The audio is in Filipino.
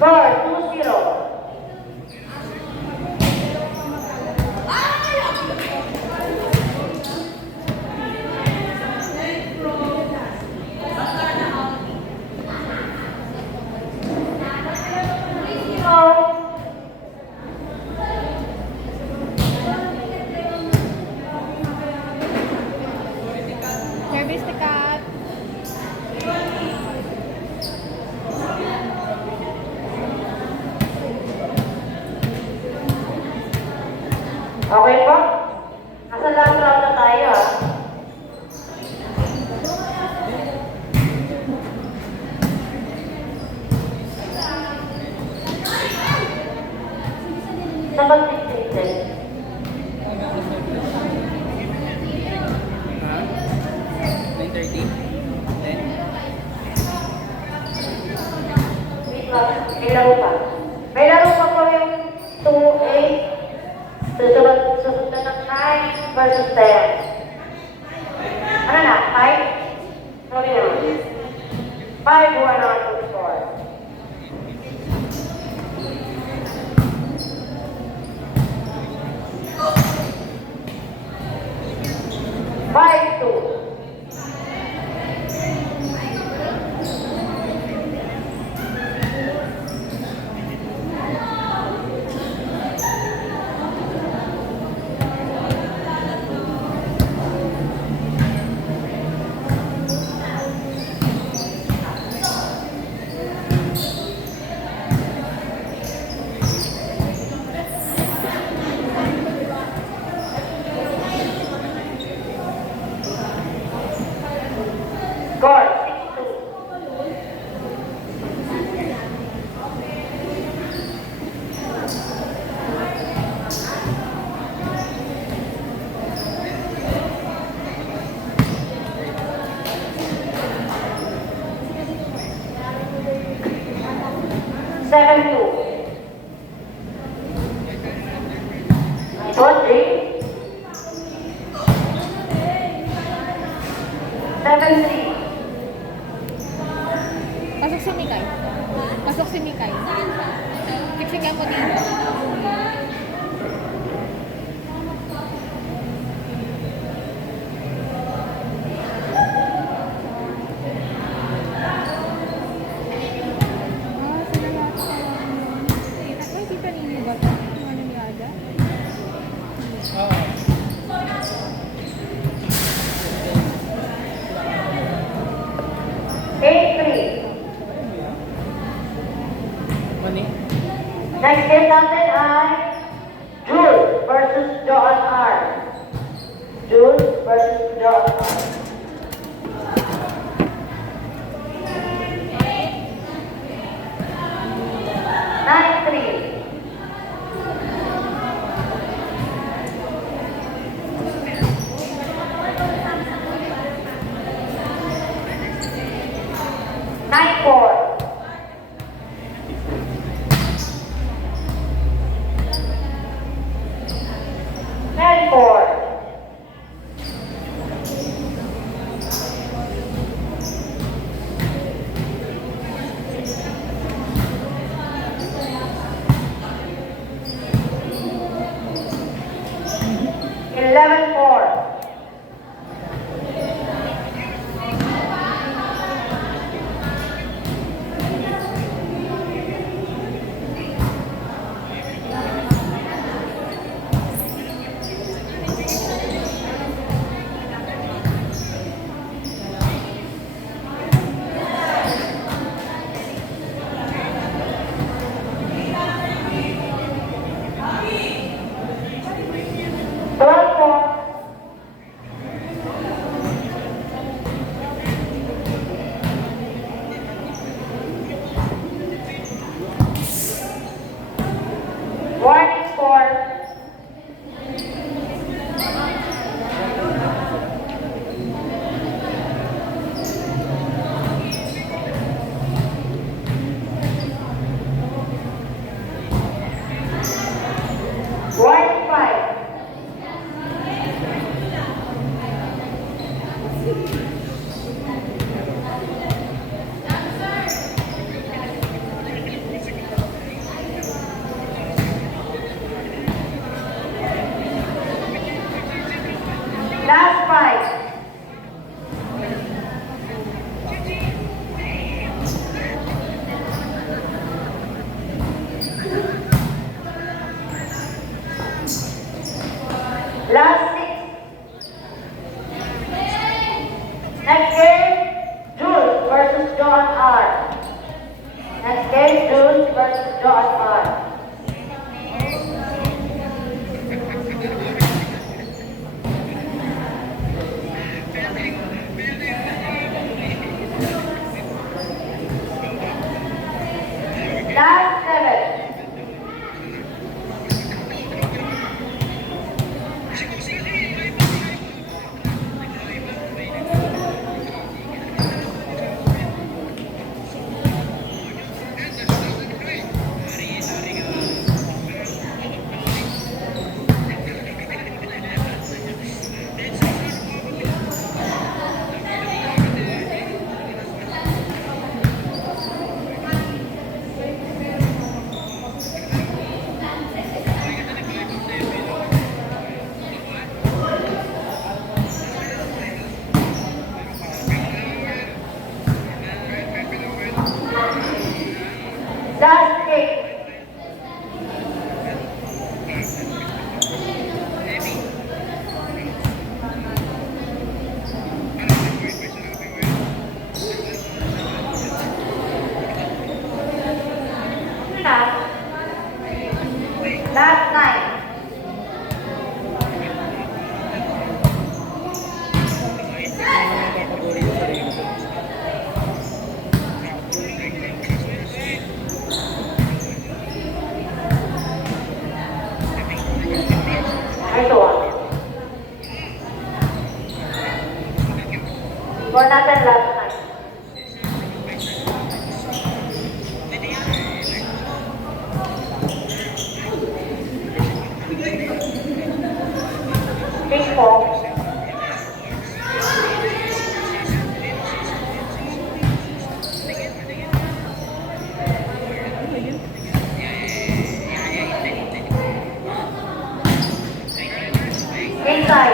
Score 2-0. Service to cut. Okay po? Nasa last round na tayo ah. Sa pag-titigil. Ha? 9:30? 10? Wait lang, may laro pa. May laro pa po yung 2-8. Susunod na ng 9 versus 10. Ano na? 5? Sorry na. 5 who are not to score. Five, two. Score 6-2. Seven two. Nice one, three. 7-3. Pasok si Mikay. Pasok si Mikay. Siksikan mo dito. Ay, tita Nini ba ito? Yung ano ni Ada? Oo. Eight three. Mani? Next game natin ay Jules versus John R. Jules versus John R. Nine three. Nine four. Ten four. Eleven four. Draw a card. Last 7. Last 8. Last 9. Ito ah. Score natin last 9. Big 4. Inside.